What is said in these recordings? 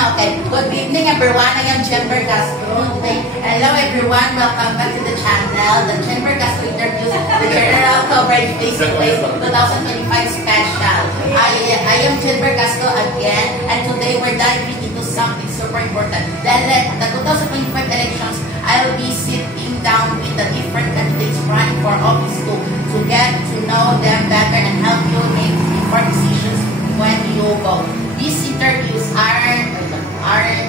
na, okay. Good evening everyone, I am Jennifer Castro. Hello everyone, welcome back to the channel. The Jennifer Castro interviews, the General Coverage Face-to-Face 2025 special. I am Jennifer Castro again, and today we're diving into something super important. The 2025 elections, I'll be sitting down with the different candidates running for office to get to know them better and help you make informed decisions when you vote. These interviews aren't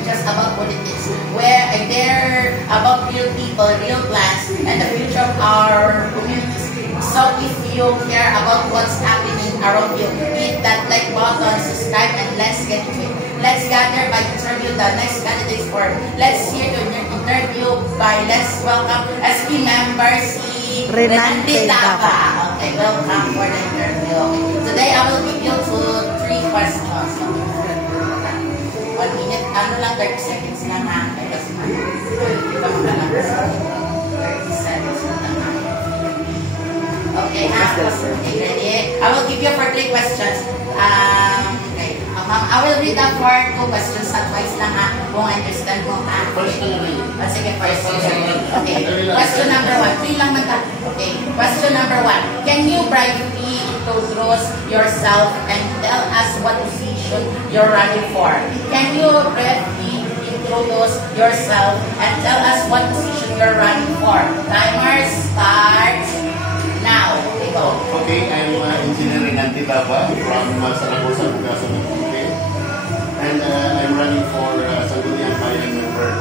just about politics, they're about real people, real plans, and the future of our communities. So if you care about what's happening around you, hit that like button, subscribe, and let's get to it. Let's gather by interview the next candidates for. Let's hear the interview by. Let's welcome SP member si Renante Tapa. Okay, welcome for the interview. Today I will give you 3 questions. 1 minute, ano lang, 30 seconds lang ha. Kasi iba mo lang 30 seconds lang ha. Okay, okay, ready? I will give you for 3 questions. Okay. I will read out for 2 questions advice lang ha. Kung understand mo ha. First na lang. Sige, first. Okay. Question number 1. 3 lang nagka. Okay. Question number 1. Can you briefly introduce yourself and tell us what position you're running for? Can you briefly introduce yourself and tell us what position you're running for? Timer starts now. Go. Okay, I'm Engineer Renante Tapa from Saragosa, Bugasan ng Philippines. And I'm running for Sangguniang Bayan member.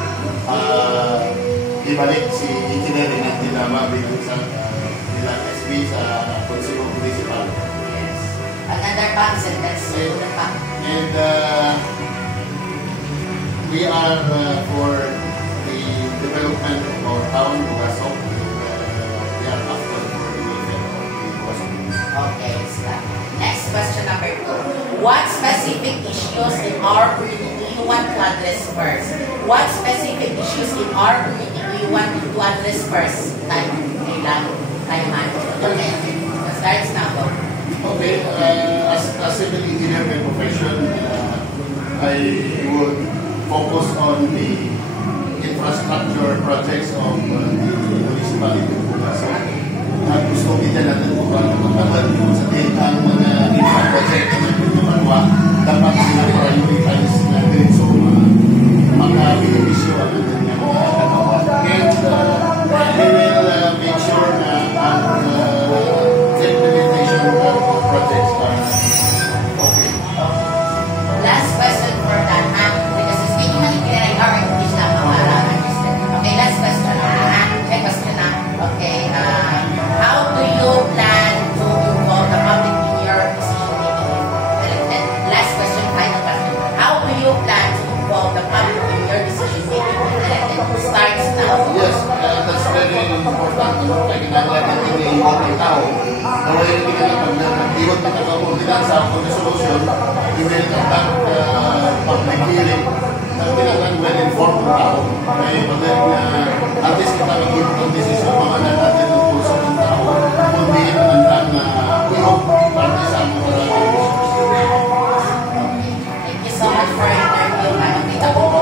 Ibalik si Engineer Renante Tapa bilang SB sa Konseho Municipal. Yes. Another person, that's another part. And we are for the development of our town, Bugasok. We are after for the welfare of the Bugasok. Okay, stop. Next question number 2. What specific issues in our community you want to address first? What specific issues in our community you want to address first? Time. Okay. Starts now. Okay, as a civil engineer by profession, I would focus on the infrastructure projects of the municipality of Bugasok. Gusto ko din natin kung kapag sa ang mga infrastructure na pinagawa, dapat sila prioritize natin so maka-beneficio ang mga kagawa. And we will make sure na ang implementation of projects are okay. Last question for that, because speaking of engineering or English na para understand. Okay, last question may question na. Okay, how do you plan to involve the public in your decision making? And last question, final question. How do you plan to involve the public in your decision making? And starts now. Yes, that's very important. Like naglagan din yung tao. Kalau yang kita pag-iwan kita pag-iwan sa resolution, we will conduct public hearing. Kailangan well-informed tao. Kaya pag at least kita mag-give ng decision mga natin ng puso ng tao. Kung hindi naman lang we hope parte sa mga Thank you so much for your interview,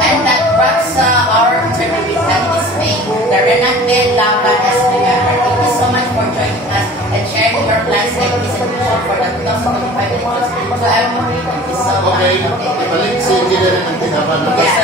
and that wraps our interview with Candice May, the Renante Laban SP member. Thank you so much for joining us and sharing your plans and vision for the 2025 elections. So everyone, thank you so much. Okay, balik si Engineer ng Tinapan. Yes,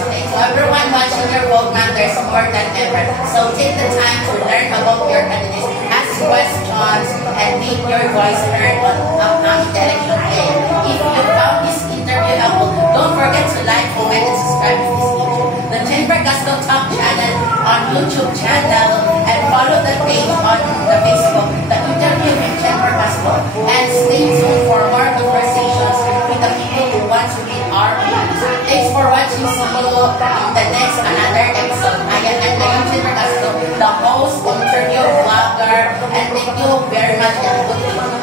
okay. So everyone watching your vote matters more than ever. So take the time to learn about your candidates, ask questions, and make your voice heard on upcoming election day. If you found this interview helpful, don't forget to like, comment, and subscribe to this video. The Jennifer Castro Talk channel on YouTube channel, and follow the page on the Facebook, the interview with Jennifer Castro, and stay tuned for more conversations with the people who want to lead our views. Thanks for watching. See you in the next another episode. I am Jennifer Castro, the host, interview vlogger, and thank you very much and good evening.